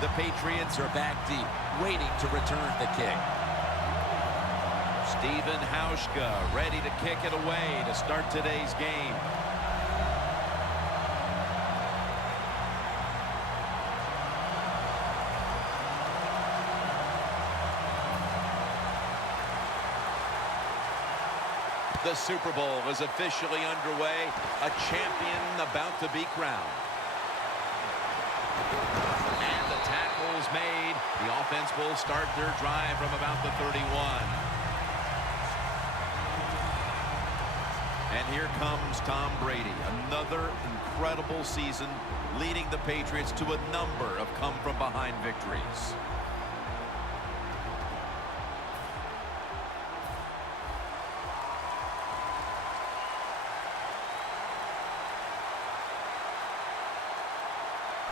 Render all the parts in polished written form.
The Patriots are back deep, waiting to return the kick. Steven Hauschka ready to kick it away to start today's game. The Super Bowl is officially underway. A champion about to be crowned. And the tackle is made. The offense will start their drive from about the 31. And here comes Tom Brady. Another incredible season, leading the Patriots to a number of come-from-behind victories.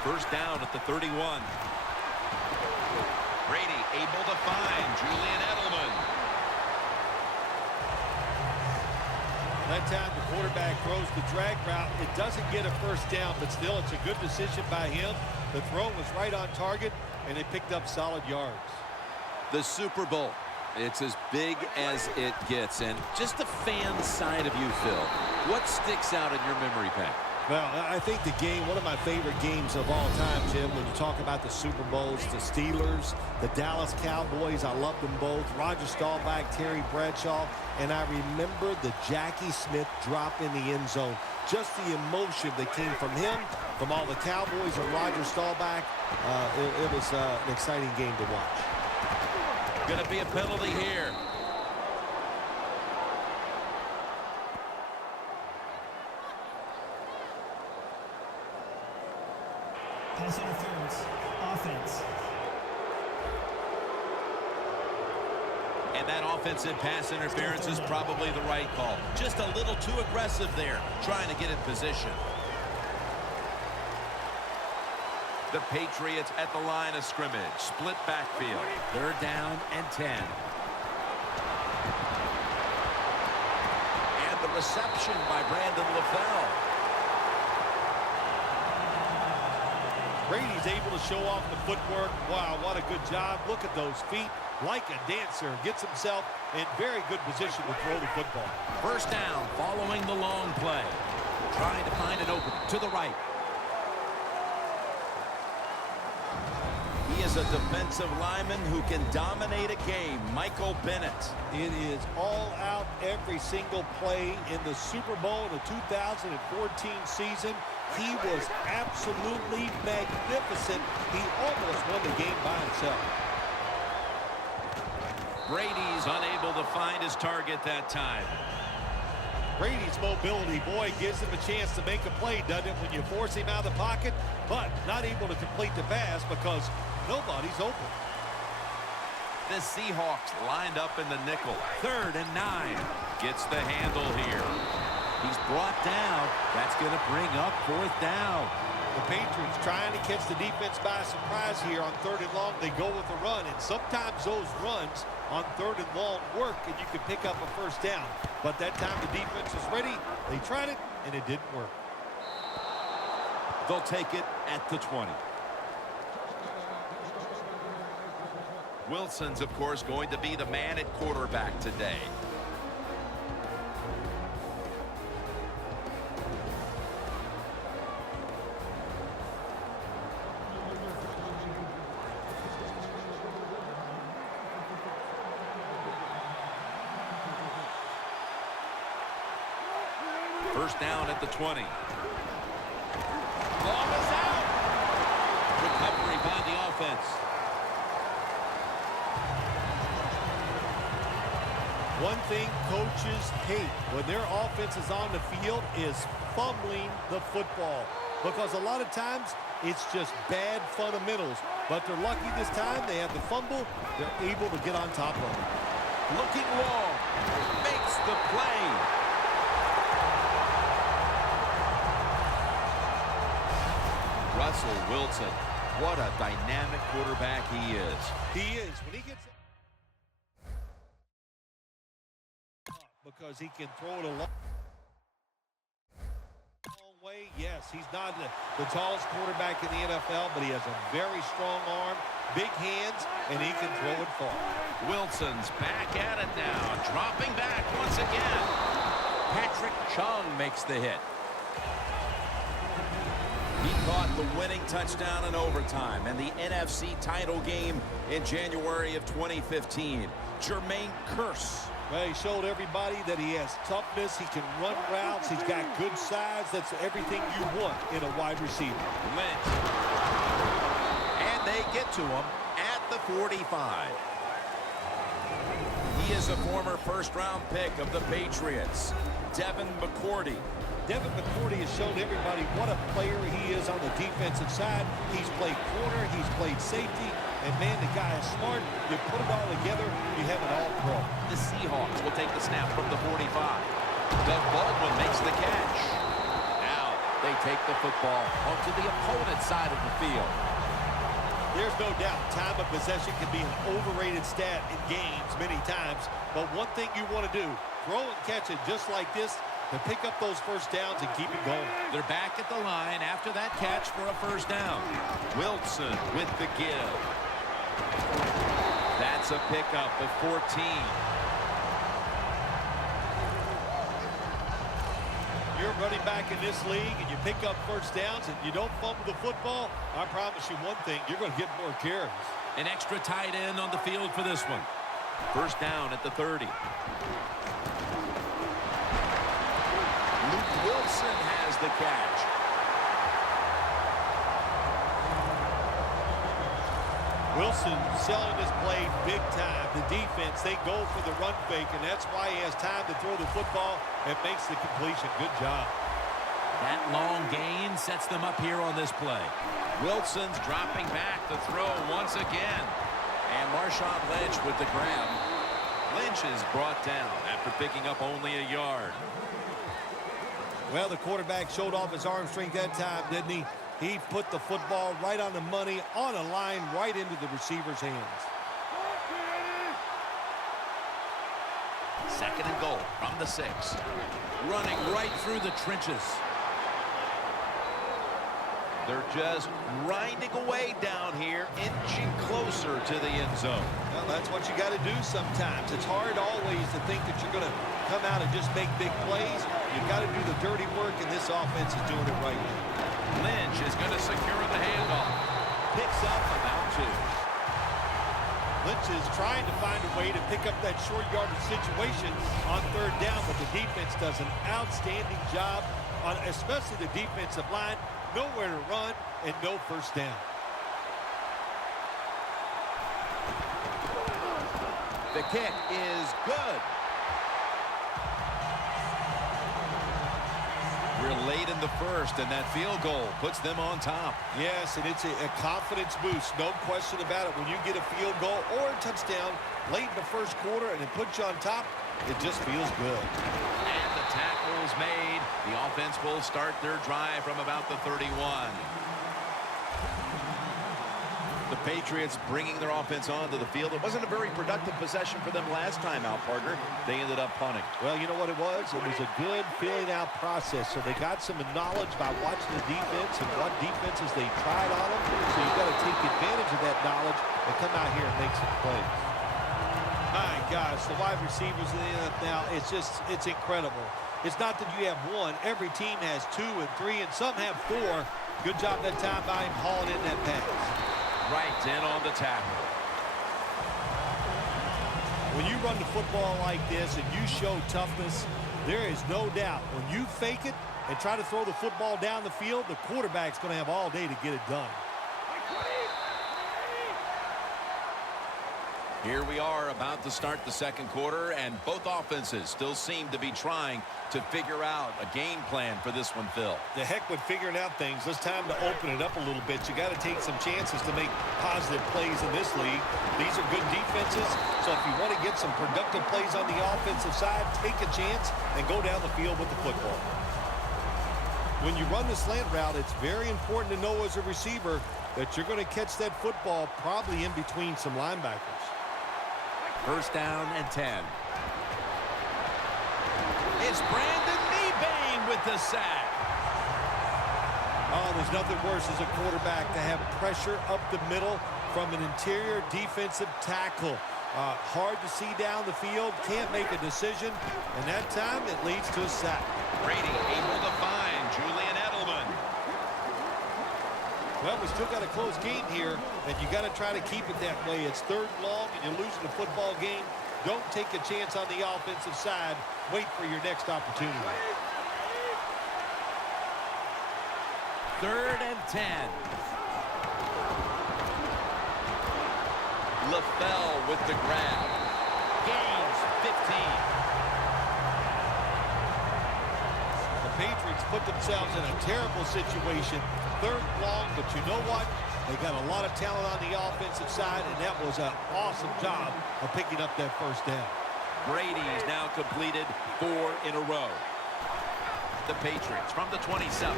First down at the 31. Brady able to find Julian Edelman. That time the quarterback throws the drag route. It doesn't get a first down, but still it's a good decision by him. The throw was right on target, and they picked up solid yards. The Super Bowl. It's as big as it gets. And just the fan side of you, Phil, what sticks out in your memory, Pat? Well, I think the game, one of my favorite games of all time, Jim, when you talk about the Super Bowls, the Steelers, the Dallas Cowboys, I loved them both. Roger Staubach, Terry Bradshaw, and I remember the Jackie Smith drop in the end zone. Just the emotion that came from him, from all the Cowboys and Roger Staubach. It was an exciting game to watch. Going to be a penalty here. Pass interference, offense. And that offensive pass interference is probably the right call. Just a little too aggressive there, trying to get in position. The Patriots at the line of scrimmage, split backfield. Third down and 10. And the reception by Brandon LaFell. Brady's able to show off the footwork. Wow, what a good job. Look at those feet. Like a dancer. Gets himself in very good position to throw the football. First down following the long play. Trying to find an opening to the right. He is a defensive lineman who can dominate a game. Michael Bennett. It is all out every single play in the Super Bowl in the 2014 season. He was absolutely magnificent. He almost won the game by himself. Brady's unable to find his target that time. Brady's mobility, boy, gives him a chance to make a play, doesn't it, when you force him out of the pocket, but not able to complete the pass because nobody's open. The Seahawks lined up in the nickel. 3rd and 9. Gets the handle here. He's brought down. That's going to bring up 4th down. The Patriots trying to catch the defense by surprise here on 3rd and long. They go with the run, and sometimes those runs on 3rd and long work, and you can pick up a first down. But that time the defense was ready. They tried it, and it didn't work. They'll take it at the 20. Wilson's, of course, going to be the man at quarterback today. First down at the 20. Ball is out. Recovery by the offense. One thing coaches hate when their offense is on the field is fumbling the football. Because a lot of times it's just bad fundamentals. But they're lucky this time. They have the fumble. They're able to get on top of it. Looking long. Makes the play. Russell Wilson, what a dynamic quarterback he is. He is. When he gets it, because he can throw it a long way, yes, he's not the tallest quarterback in the NFL, but he has a very strong arm, big hands, and he can throw it far. Wilson's back at it now, dropping back once again. Patrick Chung makes the hit. He caught the winning touchdown in overtime and the NFC title game in January of 2015. Jermaine Kearse. Well, he showed everybody that he has toughness. He can run routes. He's got good size. That's everything you want in a wide receiver. Lynch. And they get to him at the 45. He is a former first-round pick of the Patriots. Devin McCourty. Devin McCourty has shown everybody what a player he is on the defensive side. He's played corner. He's played safety. And, man, the guy is smart. You put it all together, you have an all-pro. The Seahawks will take the snap from the 45. Doug Baldwin makes the catch. Now they take the football onto the opponent's side of the field. There's no doubt time of possession can be an overrated stat in games many times. But one thing you want to do, throw and catch it just like this to pick up those first downs and keep it going. They're back at the line after that catch for a first down. Wilson with the give. That's a pickup of 14. You're running back in this league and you pick up first downs and you don't fumble the football, I promise you one thing, you're going to get more carries. An extra tight end on the field for this one. First down at the 30. Luke Wilson has the catch. Wilson selling his play big time. The defense, they go for the run fake, and that's why he has time to throw the football and makes the completion. Good job. That long gain sets them up here on this play. Wilson's dropping back to throw once again. And Marshawn Lynch with the grab. Lynch is brought down after picking up only a yard. Well, the quarterback showed off his arm strength that time, didn't he? He put the football right on the money, on a line, right into the receiver's hands. Second and goal from the 6. Running right through the trenches. They're just grinding away down here, inching closer to the end zone. Well, that's what you got to do sometimes. It's hard always to think that you're going to come out and just make big plays. You've got to do the dirty work, and this offense is doing it right now. Lynch is going to secure the handoff. Picks up about 2. Lynch is trying to find a way to pick up that short yardage situation on third down, but the defense does an outstanding job, on especially the defensive line. Nowhere to run and no first down. The kick is good. We're late in the first, and that field goal puts them on top. Yes, and it's a confidence boost, no question about it. When you get a field goal or a touchdown late in the first quarter and it puts you on top, it just feels good. And the tackle is made. The offense will start their drive from about the 31. The Patriots bringing their offense onto the field. It wasn't a very productive possession for them last time out, partner. They ended up punting. Well, you know what it was? It was a good filling out process. So they got some knowledge by watching the defense and what defenses they tried on them. So you've got to take advantage of that knowledge and come out here and make some plays. My gosh, the wide receivers in the NFL, it's incredible. It's not that you have one. Every team has 2 and 3, and some have 4. Good job that time by him hauling in that pass. Right in on the tackle. When you run the football like this and you show toughness, there is no doubt when you fake it and try to throw the football down the field, the quarterback's going to have all day to get it done. Here we are about to start the second quarter, and both offenses still seem to be trying to figure out a game plan for this one, Phil. The heck with figuring out things. It's time to open it up a little bit. You got to take some chances to make positive plays in this league. These are good defenses, so if you want to get some productive plays on the offensive side, take a chance and go down the field with the football. When you run the slant route, it's very important to know as a receiver that you're going to catch that football probably in between some linebackers. First down and 10. It's Brandon Mebane with the sack. Oh, there's nothing worse as a quarterback to have pressure up the middle from an interior defensive tackle. Hard to see down the field, can't make a decision, and that time it leads to a sack. Brady able to find Julian Edelman. Well, we still got a close game here, and you got to try to keep it that way. It's 3rd and long, and you're losing a football game. Don't take a chance on the offensive side. Wait for your next opportunity. 3rd and 10. LaFell with the grab. Gains 15. The Patriots put themselves in a terrible situation. 3rd and long, but you know what? They got a lot of talent on the offensive side, and that was an awesome job of picking up that 1st down. Brady's now completed 4 in a row. The Patriots from the 27.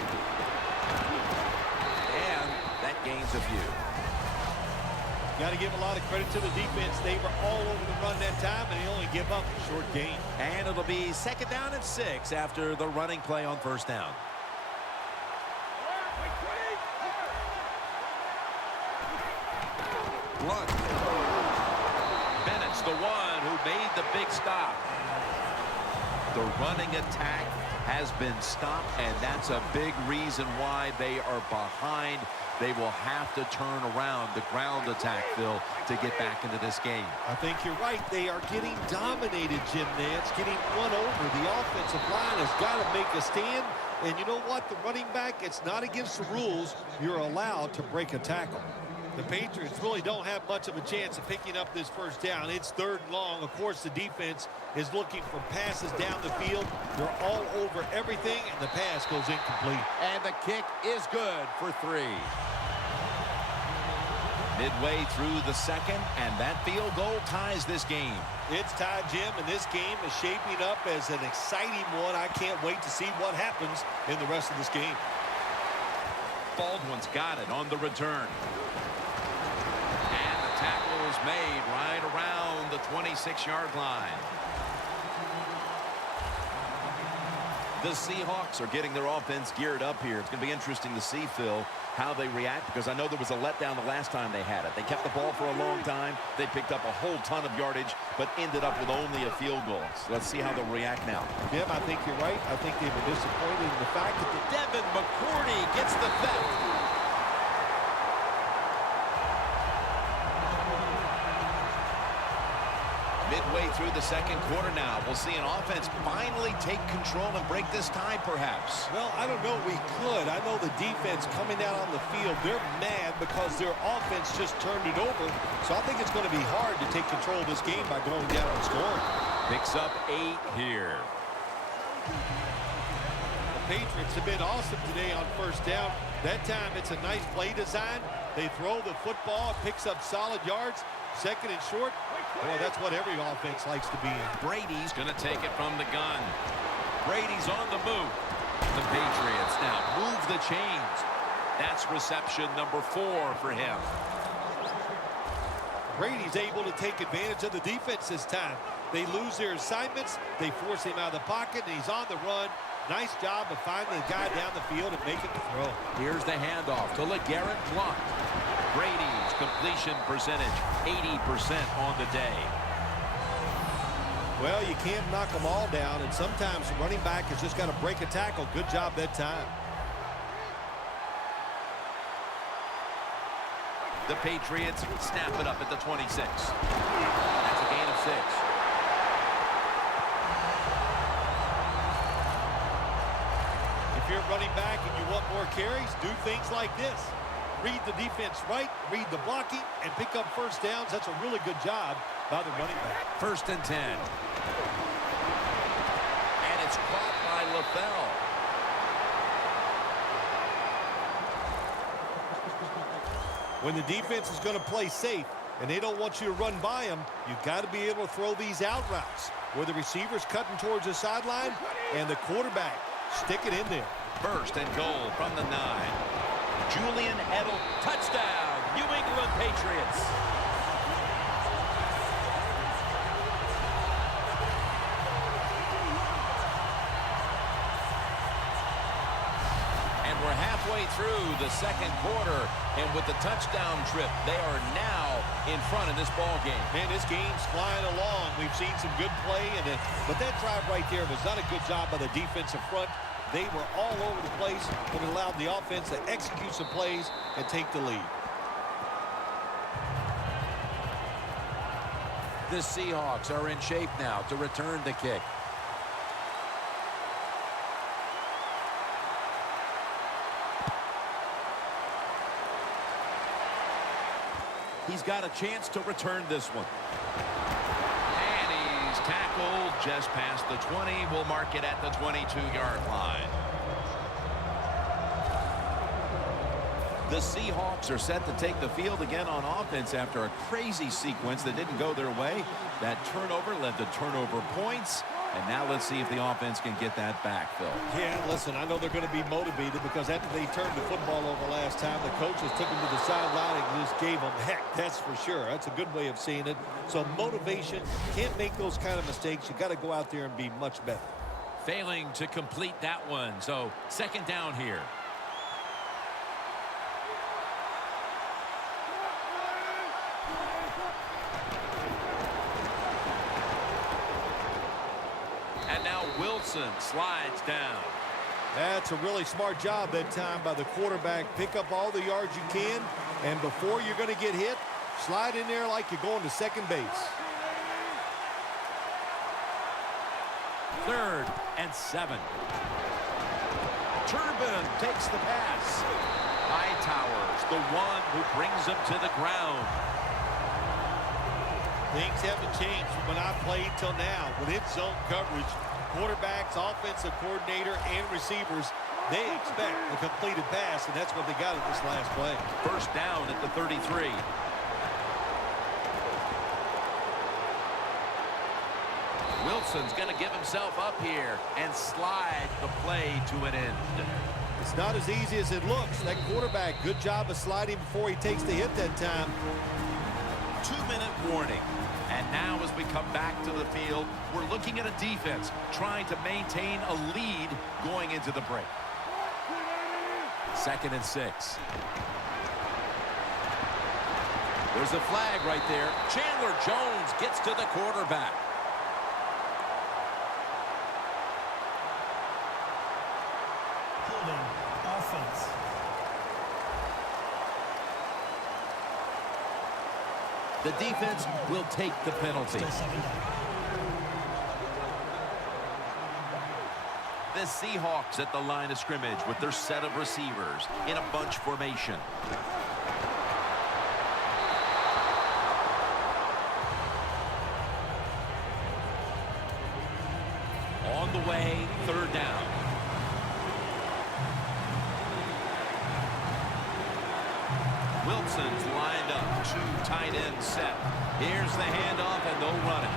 And that gains a few. Got to give a lot of credit to the defense. They were all over the run that time, and they only give up a short gain. And it'll be 2nd down and 6 after the running play on 1st down. Blunt. Bennett's the one who made the big stop. The running attack has been stopped, and that's a big reason why they are behind. They will have to turn around the ground attack, Phil, to get back into this game. I think you're right. They are getting dominated, Jim Nantz, getting run over. The offensive line has got to make a stand. And you know what? The running back, it's not against the rules. You're allowed to break a tackle. The Patriots really don't have much of a chance of picking up this 1st down. It's 3rd and long. Of course, the defense is looking for passes down the field. They're all over everything, and the pass goes incomplete. And the kick is good for 3. Midway through the 2nd, and that field goal ties this game. It's tied, Jim, and this game is shaping up as an exciting one. I can't wait to see what happens in the rest of this game. Baldwin's got it on the return. And the tackle is made right around the 26-yard line. The Seahawks are getting their offense geared up here. It's going to be interesting to see, Phil, how they react, because I know there was a letdown the last time they had it. They kept the ball for a long time. They picked up a whole ton of yardage, but ended up with only a field goal. So let's see how they'll react now. Jim, I think you're right. I think they were disappointed in the fact that Devin McCourty gets the theft. Midway through the 2nd quarter now, we'll see an offense finally take control and break this tie, perhaps. Well, I don't know. We could. I know the defense coming out on the field, they're mad because their offense just turned it over. So I think it's going to be hard to take control of this game by going down and scoring. Picks up 8 here. The Patriots have been awesome today on 1st down. That time it's a nice play design. They throw the football, picks up solid yards. 2nd and short. Boy, that's what every offense likes to be in. Brady's going to take it from the gun. Brady's on the move. The Patriots now move the chains. That's reception number 4 for him. Brady's able to take advantage of the defense this time. They lose their assignments. They force him out of the pocket, and he's on the run. Nice job of finding the guy down the field and making the throw. Here's the handoff to LeGarrette Blount. Brady's completion percentage, 80% on the day. Well, you can't knock them all down, and sometimes the running back has just got to break a tackle. Good job that time. The Patriots snap it up at the 26. That's a gain of 6. If you're running back and you want more carries, do things like this. Read the defense right, read the blocking, and pick up 1st downs. That's a really good job by the running back. 1st and 10. And it's caught by LaFell. When the defense is going to play safe and they don't want you to run by them, you've got to be able to throw these out routes where the receiver's cutting towards the sideline and the quarterback stick it in there. 1st and goal from the 9. Julian Edelman, touchdown, New England Patriots. And we're halfway through the second quarter, and with the touchdown trip, they are now in front of this ball game. Man, this game's flying along. We've seen some good play, but that drive right there was not a good job by the defensive front. They were all over the place, but it allowed the offense to execute some plays and take the lead. The Seahawks are in shape now to return the kick. He's got a chance to return this one. And he's tackled just past the 20. We'll mark it at the 22-yard line. The Seahawks are set to take the field again on offense after a crazy sequence that didn't go their way. That turnover led to turnover points. And now let's see if the offense can get that back, Phil. Yeah, listen, I know they're going to be motivated because after they turned the football over last time, the coaches took them to the sideline and just gave them heck, that's for sure. That's a good way of seeing it. So motivation, can't make those kind of mistakes. You got to go out there and be much better. Failing to complete that one. So second down here. And now Wilson slides down. That's a really smart job that time by the quarterback. Pick up all the yards you can, and before you're going to get hit, slide in there like you're going to second base. 3rd and 7. Turbin takes the pass. Hightower's the one who brings him to the ground. Things haven't changed from when I played till now. With its zone coverage, quarterbacks, offensive coordinator, and receivers, they expect a completed pass, and that's what they got in this last play. First down at the 33. Wilson's going to give himself up here and slide the play to an end. It's not as easy as it looks. That quarterback, good job of sliding before he takes the hit that time. 2-minute warning. And now as we come back to the field, we're looking at a defense trying to maintain a lead going into the break. 2nd and 6. There's a flag right there. Chandler Jones gets to the quarterback. Holding offense. The defense will take the penalty. Still second down. The Seahawks at the line of scrimmage with their set of receivers in a bunch formation. On the way, 3rd down. Wilson's lined up, 2 tight ends set. Here's the handoff, and they'll run it.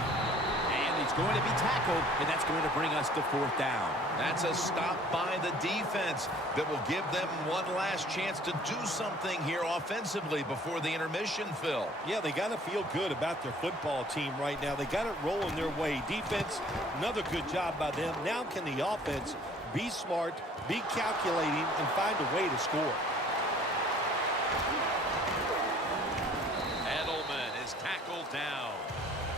And he's going to be tackled, and that's going to bring us to 4th down. That's a stop by the defense that will give them one last chance to do something here offensively before the intermission, Phil. Yeah, they got to feel good about their football team right now. They got it rolling their way. Defense, another good job by them. Now can the offense be smart, be calculating, and find a way to score? Down.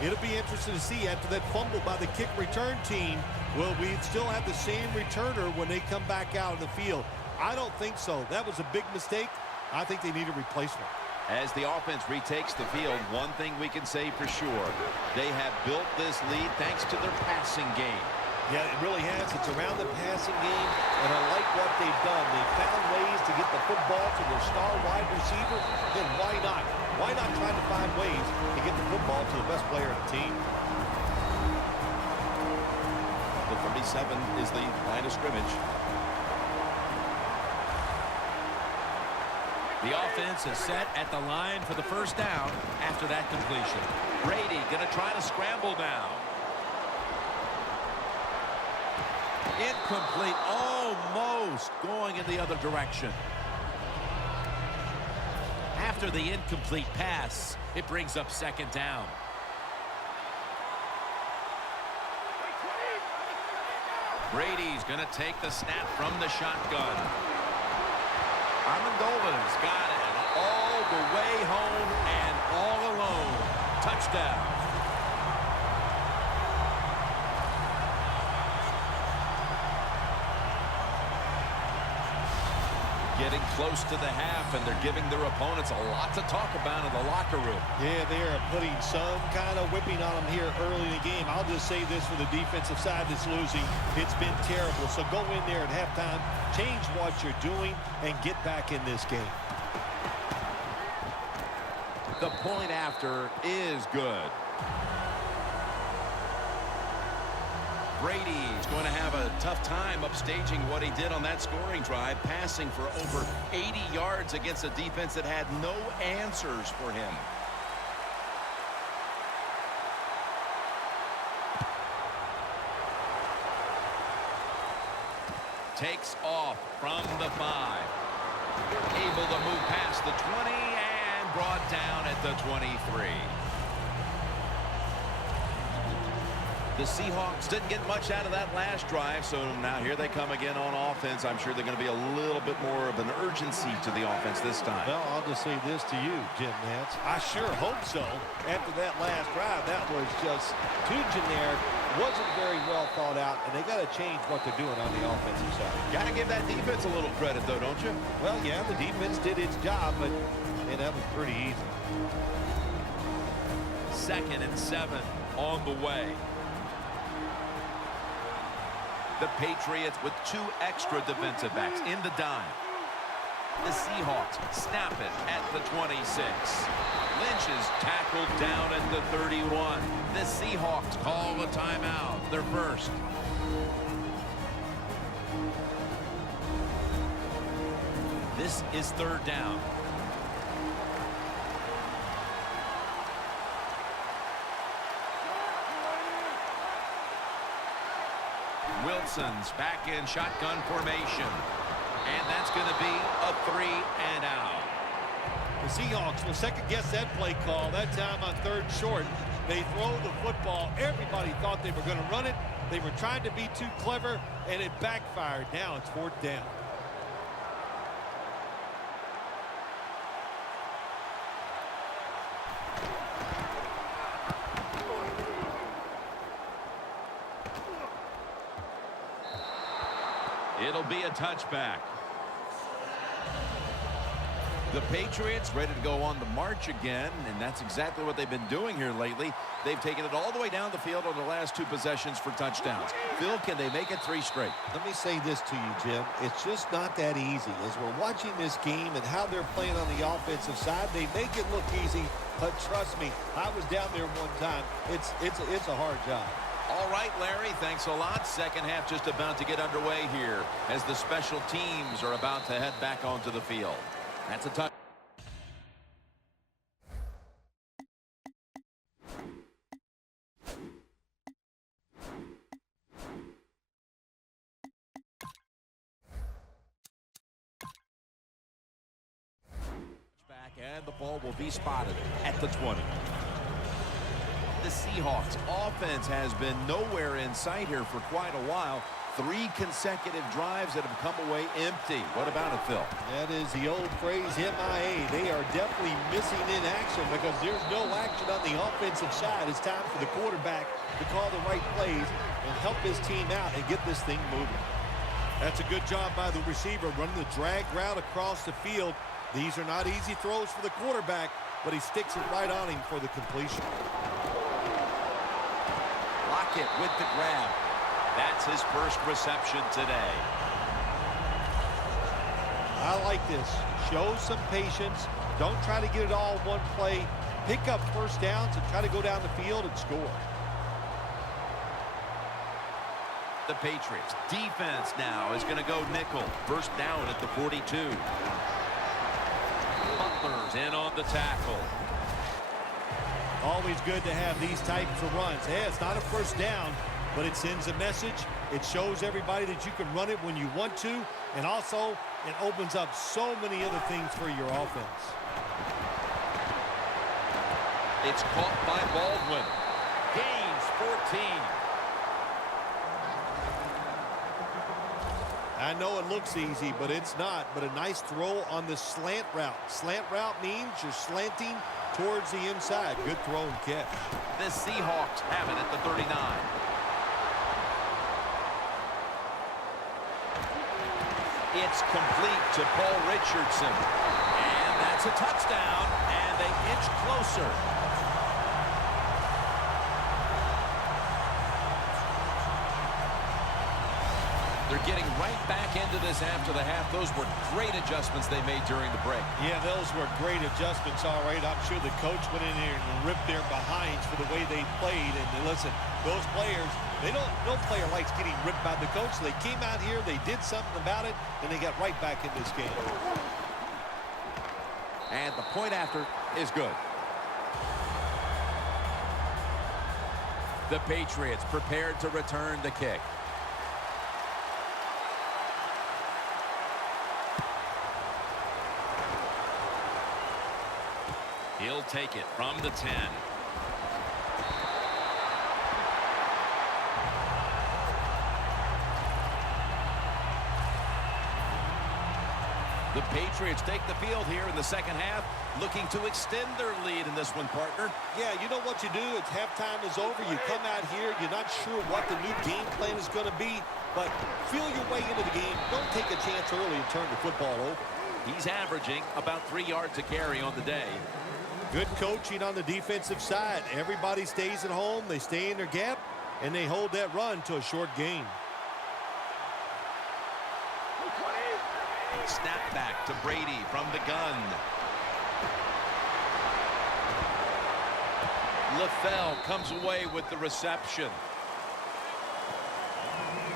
It'll be interesting to see after that fumble by the kick return team, will we still have the same returner when they come back out in the field? I don't think so. That was a big mistake. I think they need a replacement. As the offense retakes the field, one thing we can say for sure, they have built this lead thanks to their passing game. Yeah, it really has. It's around the passing game, and I like what they've done. They've found ways to get the football to their star wide receiver. Then why not? Why not try to find ways to get the football to the best player on the team? The 37 is the line of scrimmage. The offense is set at the line for the first down after that completion. Brady going to try to scramble now. Incomplete, almost going in the other direction. After the incomplete pass, it brings up 2nd down. Brady's going to take the snap from the shotgun. Amendola's got it all the way home and all alone. Touchdown. Getting close to the half, and they're giving their opponents a lot to talk about in the locker room. Yeah, they are putting some kind of whipping on them here early in the game. I'll just say this for the defensive side that's losing. It's been terrible. So go in there at halftime, change what you're doing, and get back in this game. The point after is good. Brady's going to have a tough time upstaging what he did on that scoring drive, passing for over 80 yards against a defense that had no answers for him. Takes off from the 5. Able to move past the 20 and brought down at the 23. The Seahawks didn't get much out of that last drive, so now here they come again on offense. I'm sure they're going to be a little bit more of an urgency to the offense this time. Well, I'll just say this to you, Jim Nance. I sure hope so. After that last drive, that was just too generic, wasn't very well thought out, and they got to change what they're doing on the offensive side. Got to give that defense a little credit, though, don't you? Well, yeah, the defense did its job, but man, that was pretty easy. 2nd and 7 on the way. The Patriots with 2 extra defensive backs in the dime. The Seahawks snap it at the 26. Lynch is tackled down at the 31. The Seahawks call a timeout, their first. This is 3rd down. Wilson's back in shotgun formation. And that's going to be a 3 and out. The Seahawks will second-guess that play call. That time on 3rd short. They throw the football. Everybody thought they were going to run it. They were trying to be too clever, and it backfired. Now it's 4th down. It'll be a touchback. The Patriots ready to go on the march again, and that's exactly what they've been doing here lately. They've taken it all the way down the field on the last 2 possessions for touchdowns. Phil, can they make it 3 straight? Let me say this to you, Jim. It's just not that easy. As we're watching this game and how they're playing on the offensive side, they make it look easy, but trust me, I was down there one time. It's a hard job. All right, Larry, thanks a lot. Second half just about to get underway here as the special teams are about to head back onto the field. That's a touch. Back, and the ball will be spotted at the 20. The Seahawks offense has been nowhere in sight here for quite a while. 3 consecutive drives that have come away empty. What about it, Phil? That is the old phrase, MIA. They are definitely missing in action because there's no action on the offensive side. It's time for the quarterback to call the right plays and help his team out and get this thing moving. That's a good job by the receiver, running the drag route across the field. These are not easy throws for the quarterback, but he sticks it right on him for the completion. Lockett with the grab. That's his first reception today. I like this. Show some patience. Don't try to get it all in one play. Pick up first downs and try to go down the field and score. The Patriots defense now is going to go nickel. First down at the 42. Butler's in on the tackle. Always good to have these types of runs. Hey, it's not a first down, but it sends a message. It shows everybody that you can run it when you want to, and also it opens up so many other things for your offense. It's caught by Baldwin. Gains 14. I know it looks easy, but it's not. But a nice throw on the slant route. Slant route means you're slanting towards the inside. Good throw and catch. The Seahawks have it at the 39. It's complete to Paul Richardson. And that's a touchdown, and they inch closer. They're getting right back into this after the half. Those were great adjustments they made during the break. Yeah, those were great adjustments, all right. I'm sure the coach went in there and ripped their behinds for the way they played. And listen, those players, no player likes getting ripped by the coach. They came out here, they did something about it, and they got right back in this game. And the point after is good. The Patriots prepared to return the kick. He'll take it from the 10. The Patriots take the field here in the second half, looking to extend their lead in this one, partner. Yeah, you know what you do? It's halftime is over. You come out here, you're not sure what the new game plan is going to be, but feel your way into the game. Don't take a chance early and turn the football over. He's averaging about 3 yards a carry on the day. Good coaching on the defensive side. Everybody stays at home. They stay in their gap, and they hold that run to a short gain. Snap back to Brady from the gun. LaFell comes away with the reception.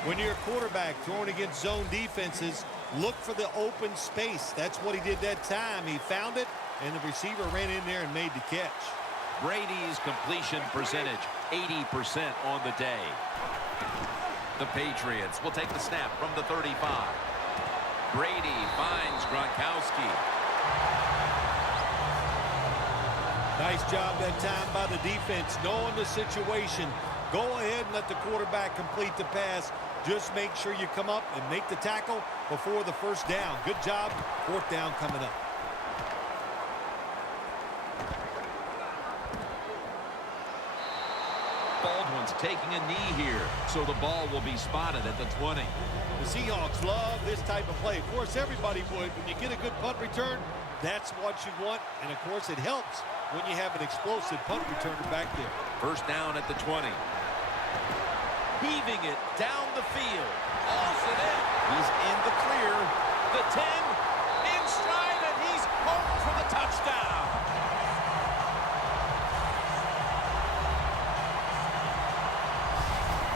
When you're a quarterback throwing against zone defenses, look for the open space. That's what he did that time. He found it, and the receiver ran in there and made the catch. Brady's completion percentage, 80% on the day. The Patriots will take the snap from the 35. Brady finds Gronkowski. Nice job that time by the defense, knowing the situation. Go ahead and let the quarterback complete the pass. Just make sure you come up and make the tackle before the first down. Good job. Fourth down coming up. Baldwin's taking a knee here, so the ball will be spotted at the 20. The Seahawks love this type of play. Of course, everybody would. When you get a good punt return, that's what you want. And, of course, it helps when you have an explosive punt returner back there. First down at the 20. Heaving it down the field. Hauls it in. He's in the clear. The 10 in stride, and he's home for the touchdown.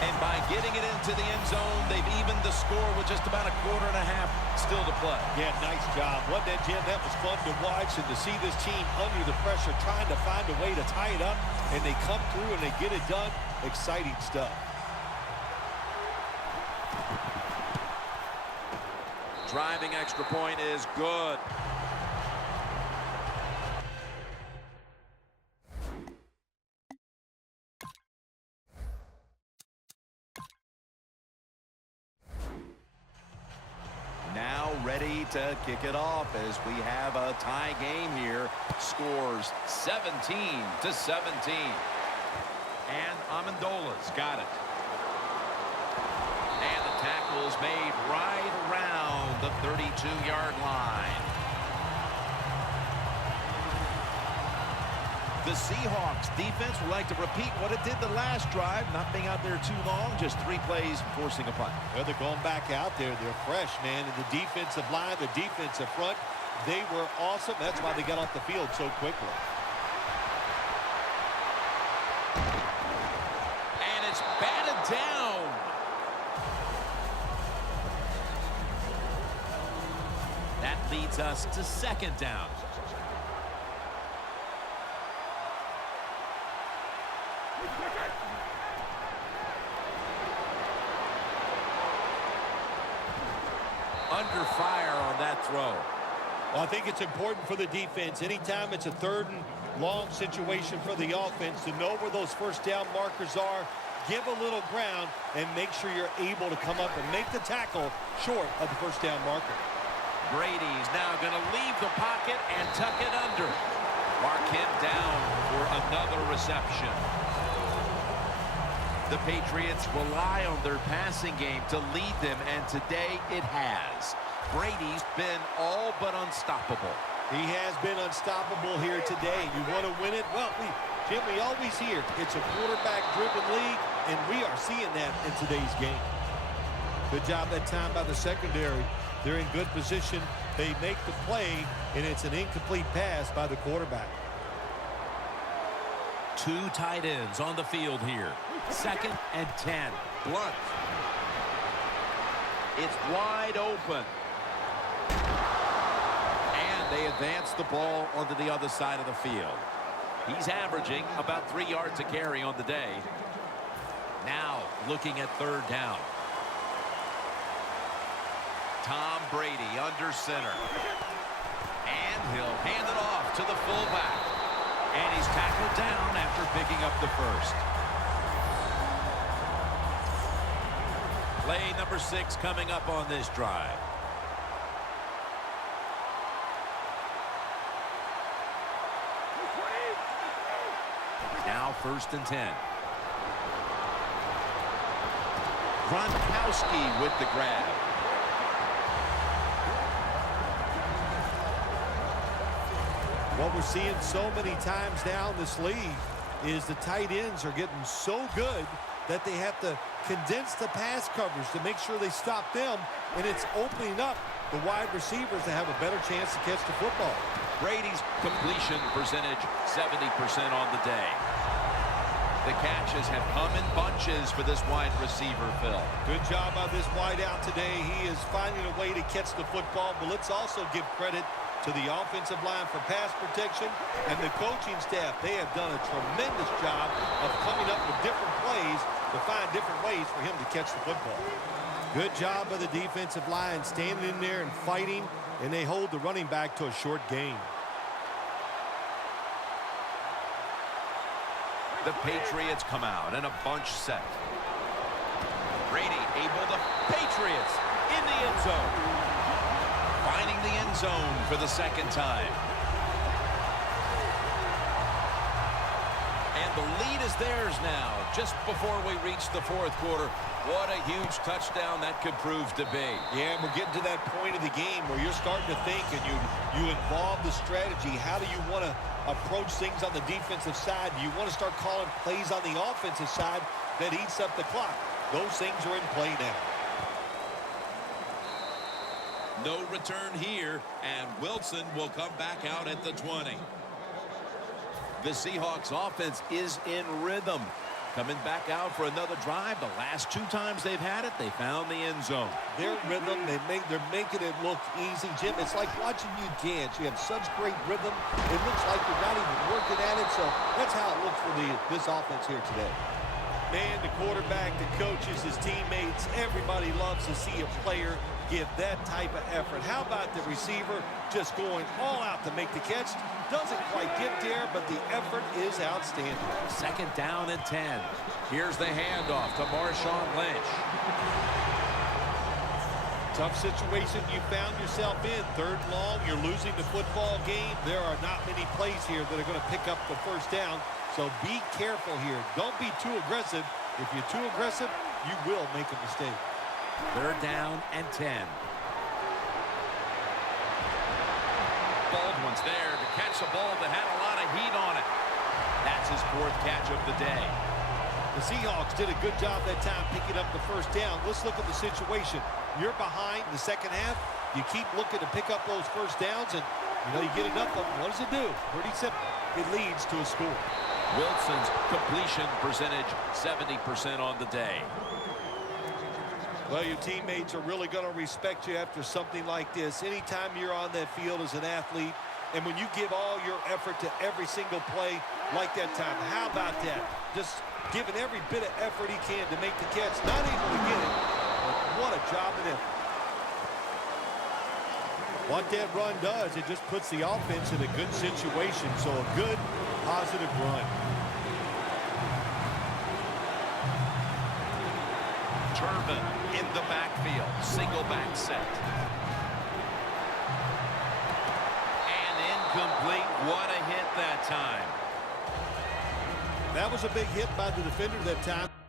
And by getting it into the end zone, they've evened the score with just about a quarter and a half still to play. Yeah, nice job. Wasn't that, Jim? That was fun to watch, and to see this team under the pressure trying to find a way to tie it up, and they come through and they get it done. Exciting stuff. Driving extra point is good. Now ready to kick it off as we have a tie game here. Scores 17-17. And Amendola's got it. And the tackle's made right around the 32-yard line. The Seahawks defense would like to repeat what it did the last drive, not being out there too long, just 3 plays forcing a punt. Well, they're going back out there. They're fresh, man. And the defensive line, the defensive front, they were awesome. That's why they got off the field so quickly. And it's batted down. That leads us to second down. Under fire on that throw. Well, I think it's important for the defense. Anytime it's a third and long situation for the offense to know where those first down markers are, give a little ground, and make sure you're able to come up and make the tackle short of the first down marker. Brady's now going to leave the pocket and tuck it under. Mark him down for another reception. The Patriots rely on their passing game to lead them, and today it has. Brady's been all but unstoppable. He has been unstoppable here today. You want to win it? Well, Jim, we always hear it's a quarterback-driven league, and we are seeing that in today's game. Good job that time by the secondary. They're in good position. They make the play, and it's an incomplete pass by the quarterback. Two tight ends on the field here. 2nd and 10. Blunt. It's wide open. And they advance the ball onto the other side of the field. He's averaging about 3 yards a carry on the day. Now looking at 3rd down. Tom Brady under center. And he'll hand it off to the fullback. And he's tackled down after picking up the first. Play number 6 coming up on this drive. Now 1st and 10. Gronkowski with the grab. What we're seeing so many times now in this league is the tight ends are getting so good that they have to condense the pass coverage to make sure they stop them, and it's opening up the wide receivers to have a better chance to catch the football. Brady's completion percentage 70% on the day. The catches have come in bunches for this wide receiver, Phil. Good job by this wide out today. He is finding a way to catch the football, but let's also give credit to the offensive line for pass protection and the coaching staff. They have done a tremendous job of coming up with different plays to find different ways for him to catch the football. Good job by the defensive line standing in there and fighting, and they hold the running back to a short gain. The Patriots come out in a bunch set. Brady able to Patriots in the end zone. Finding the end zone for the 2nd time. And the lead is theirs now, just before we reach the 4th quarter. What a huge touchdown that could prove to be. Yeah, and we're getting to that point of the game where you're starting to think and you involve the strategy. How do you want to approach things on the defensive side? Do you want to start calling plays on the offensive side that eats up the clock? Those things are in play now. No return here, and Wilson will come back out at the 20. The Seahawks offense is in rhythm. Coming back out for another drive. The last 2 times they've had it, they found the end zone. Their rhythm, they're making it look easy, Jim. It's like watching you dance. You have such great rhythm. It looks like you're not even working at it, so that's how it looks for this offense here today. Man, the quarterback, the coaches, his teammates, everybody loves to see a player give that type of effort. How about the receiver just going all out to make the catch? Doesn't quite get there, but the effort is outstanding. 2nd down and 10. Here's the handoff to Marshawn Lynch. Tough situation you found yourself in. 3rd long, you're losing the football game. There are not many plays here that are going to pick up the 1st down, so be careful here. Don't be too aggressive. If you're too aggressive, you will make a mistake. 3rd down and 10. Baldwin's there to catch a ball that had a lot of heat on it. That's his 4th catch of the day. The Seahawks did a good job that time picking up the 1st down. Let's look at the situation. You're behind in the 2nd half. You keep looking to pick up those 1st downs, and you get enough of them. What does it do? Pretty simple. It leads to a score. Wilson's completion percentage 70% on the day. Well, your teammates are really going to respect you after something like this. Anytime you're on that field as an athlete, and when you give all your effort to every single play like that time, how about that? Just giving every bit of effort he can to make the catch. Not able to get it, but what a job it is. What that run does, it just puts the offense in a good situation. So a good, positive run. Turbin in the backfield. Single back set. And incomplete. What a hit that time. That was a big hit by the defender that time.